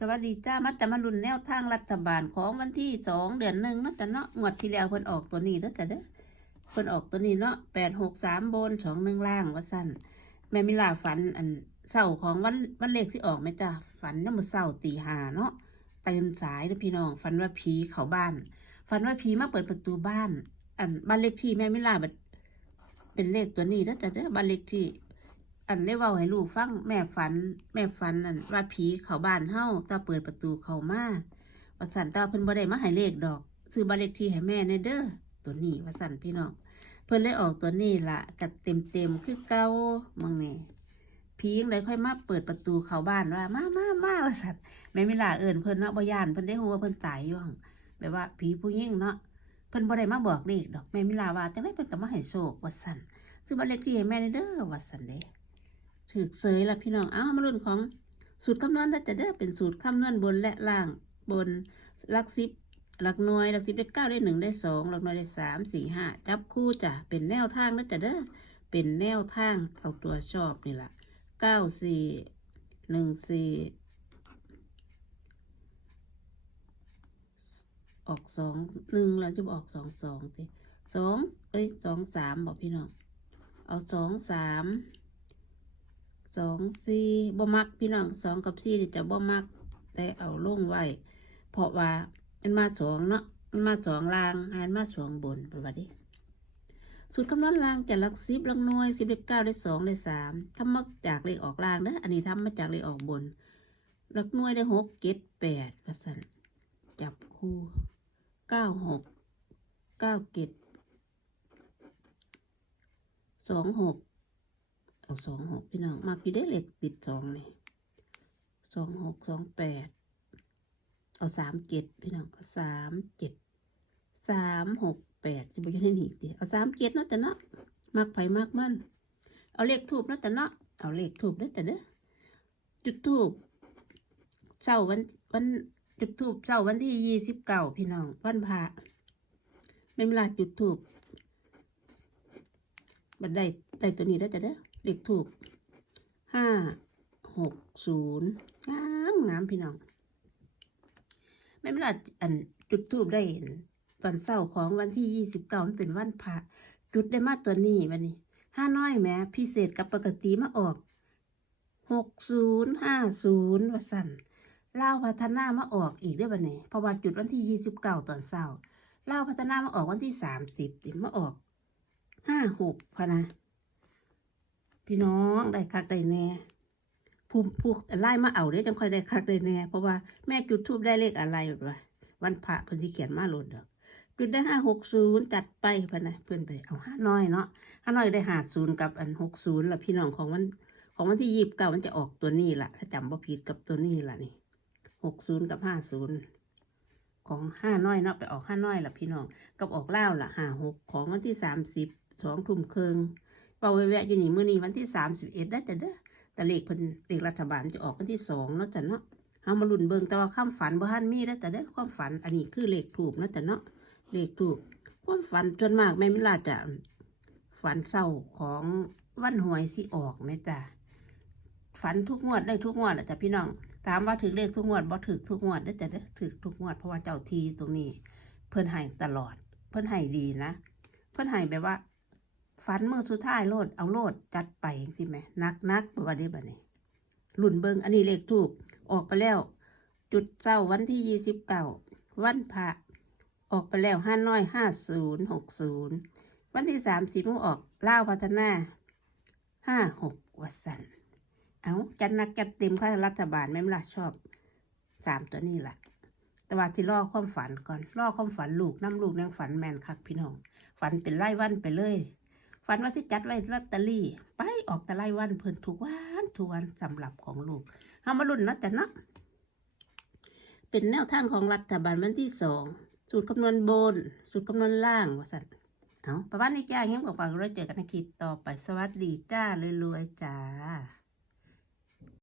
สวัสดีจ้ามัตจะมารุนแนวทางรัฐบาลของวันที่สองเดือนหนึ่งเนาะจ้ะเนาะงวดที่แล้วเพิ่นออกตัวนี้เนาะจ้ะเด้อเพิ่นออกตัวนี้เนาะแปดหกสามบนสองหนึ่งล่างว่าสั้นแม่มิลาฝันอันเศร้าของวันวันเลขสิออกไหมจ้าฝันยังมือเศร้าตีหาเนาะตื่นสายเด้อพี่น้องฝันว่าผีเข้าบ้าน ฝันว่าผีมาเปิดประตูบ้าน อันบ้านเลขที่แม่มิลาแบบเป็นเลขตัวนี้แล้วจ้ะเด้อบ้านเลขที่ อันได้เว้าให้ลูกฟังแม่ฝัน แม่ฝันอันว่าผีเขาบ้านเฮาตาเปิดประตูเขามาว่าสันตาเพิ่นบ่ได้มาให้เลขดอกซื้อบ้านเลขที่ให้แม่ในเด้อตัวนี้ว่าสันพี่น้องเพิ่นเลยออกตัวนี้ละกัดเต็มเต็มคือเก่ามองนี่ผียังไดค่อยมาเปิดประตูเขาบ้านว่ามามามาว่าสันแม่มิลาเอิ้นเพิ่นเนาะบ่ย่านเพิ่นได้ฮู้ว่าเพิ่นตายอยู่หั่นแบบว่าผีผู้หญิงเนาะเพิ่นบ่ได้มาบอกเลขดอกแม่มิลาว่าจังได๋เพิ่นก็มาให้โชคว่าสันซื้อบ้านเลขที่ให้แม่ในเด้อว่าสันเด้ ถือเสยละพี่น้อง เอ้ามารุ่นของสูตรคำนวณแล้วจะเด้เป็นสูตรคำนวณบนและล่างบนหลักสิบหลักหน่วยหลักสิบได้เก้าได้หนึ่งได้สองหลักหน่วยได้สามสี่ห้าจับคู่จ้ะเป็นแนวทางแล้วจะเด้เป็นแนวทางเอาตัวชอบนี่แหละเก้าสี่หนึ่งสี่ออกสองหนึ่งเราจะบอกสองสองสิสองเอ้ยสองสามบอกพี่น้อง เอาสองสาม สองสี่บ่มักพี่น้องสองกับสี่นี่จะบ่มัก แต่เอาลงไว้ เพราะว่ามันมาสองเนาะมันมาสองลางอันมาสองบนเป็นว่าดิสูตรคำนวณลางจะหลักสิบหลักหน่วยสิบเลขเก้าได้สองได้สามทำมาจากเลขออกลางเด้ออันนี้ทำมาจากเลขออกบนหลักหน่วยได้หกเจ็ดแปดประสันจับคู่เก้าหกเก้าเจ็ดสองหก เอาสองหกพี่น้องมากอยู่ได้เหล็กติดสองเลยสองหกสองแปดเอาสามเจ็ดพี่น้องเอาสามเจ็ดสามหกแปดจะไปยังได้อีกดิเอาสามเจ็ดเนาะแต่เนาะมากไผมากมันเอาเลขทูบเนาะแต่เนาะเอาเลขทูบเนาะแต่เด้อจุดทูบเช้าวันวันจุดทูบเช้าวันที่ยี่สิบเก้าพี่น้องวันพระไม่เวลาจุดทูบบัดได้ได้ตัวนี้ได้แต่เด้อ เลขถูกห้าหกศูนย์งามงามพี่น้องแม่เวลาอันจุดทูบได้ตอนเช้าของวันที่ยี่สิบเก้ามันเป็นวันพระจุดได้มาตัวนี้วันนี้ห้าน้อยแม้พิเศษกับปกติมาออกหกศูนย์ห้าศูนย์วสันเล่าพัฒนามาออกอีกได้อบันนี้เพราะว่าจุดวันที่ยี่สิบเก้าตอนเช้าเล่าพัฒนามาออกวันที่สามสิบมาออกห้าหกพะนะ พี่น้องได้คักได้แน่ผู้ผู้ไล่มาเอาเด้จังค่อยได้คักได้แน่เพราะว่าแม่จุดทูบได้เลขอะไรหรอวะวันพระเพิ่นที่เขียนมาโหลดดอกจุดได้ห้าหกศูนย์จัดไปพนะเพื่อนไปเอาห้าน้อยเนาะห้าน้อยได้หาศูนย์กับอันหกศูนย์ละพี่น้องของวันของวันที่ยี่สิบเก้ามันจะออกตัวนี้ละถ้าจำบ่ผิดกับตัวนี้ละนี่หกศูนย์กับห้าศูนย์ของห้าน้อยเนาะไปออกห้าน้อยละพี่น้องกับออกเล่าละห้าหกของวันที่สามสิบสองทุ่มครึ่ง เป่าแวะอยู่นี่มื้อนี้วันที่สามสิบเอ็ดได้แต่เด้อแต่เลขเพิ่นเลขรัฐบาลจะออกวันที่สองเนาะจ้ะเนาะเฮามาลุ้นเบิ่งแต่ว่าความฝันบ่ทันมีได้แต่เด้อความฝันอันนี้คือเลขถูกเนาะจ้ะเนาะเลขถูกความฝันส่วนมากแม่มิลาจะฝันเศร้าของวันหวยสิออกแม่จ้ะฝันทุกงวดได้ทุกงวดแหละจ้ะพี่น้องถามว่าถึกเลขทุกงวดบ่ถึกทุกงวดได้แต่เด้อถึกทุกงวดเพราะว่าเจ้าทีตรงนี้ เพิ่นให้ตลอด เพิ่นให้ดีนะ เพิ่นให้แบบว่า ฝันมือสุดท้ายโลดเอาโลดจัดไปสิแหม่นักนักๆว่าเด้บัดนี้ลุ่นเบิงอันนี้เลขทูบออกไปแล้ว จุดเจ้าวันที่ยี่สิบเก้าวันพระออกไปแล้วห้าน้อยห้าศูนย์หกศูนย์วันที่สามสิบมันออกเล่าพัฒนาห้าหกวัสันเอาจัดนักจัดเต็มข้ารัฐบาลแม่มล่ะชอบสามตัวนี้แหละแต่ว่าที่ล่อความฝันก่อนล่อความฝันลูกน้ำลูกนางฝันแมนคักพี่น้อง ฝันเป็นไล่วันไปเลย ฝันว่าสิจัดไว้ลอตเตอรี่ ไปออกแต่ไล่วันเพิ่นทุกวันทุกวันสำหรับของลูกเฮามารุ่นนะแต่เนาะเป็นแนวทางของรัฐบาลวันที่สองสูตรคำนวณบน สูตรคำนวณล่างว่าสัตว์เอาประมาณนี้จ้าเงี้ยบอกว่าเราเจอกันในคลิปต่อไปสวัสดีจ้ารวยๆจ้า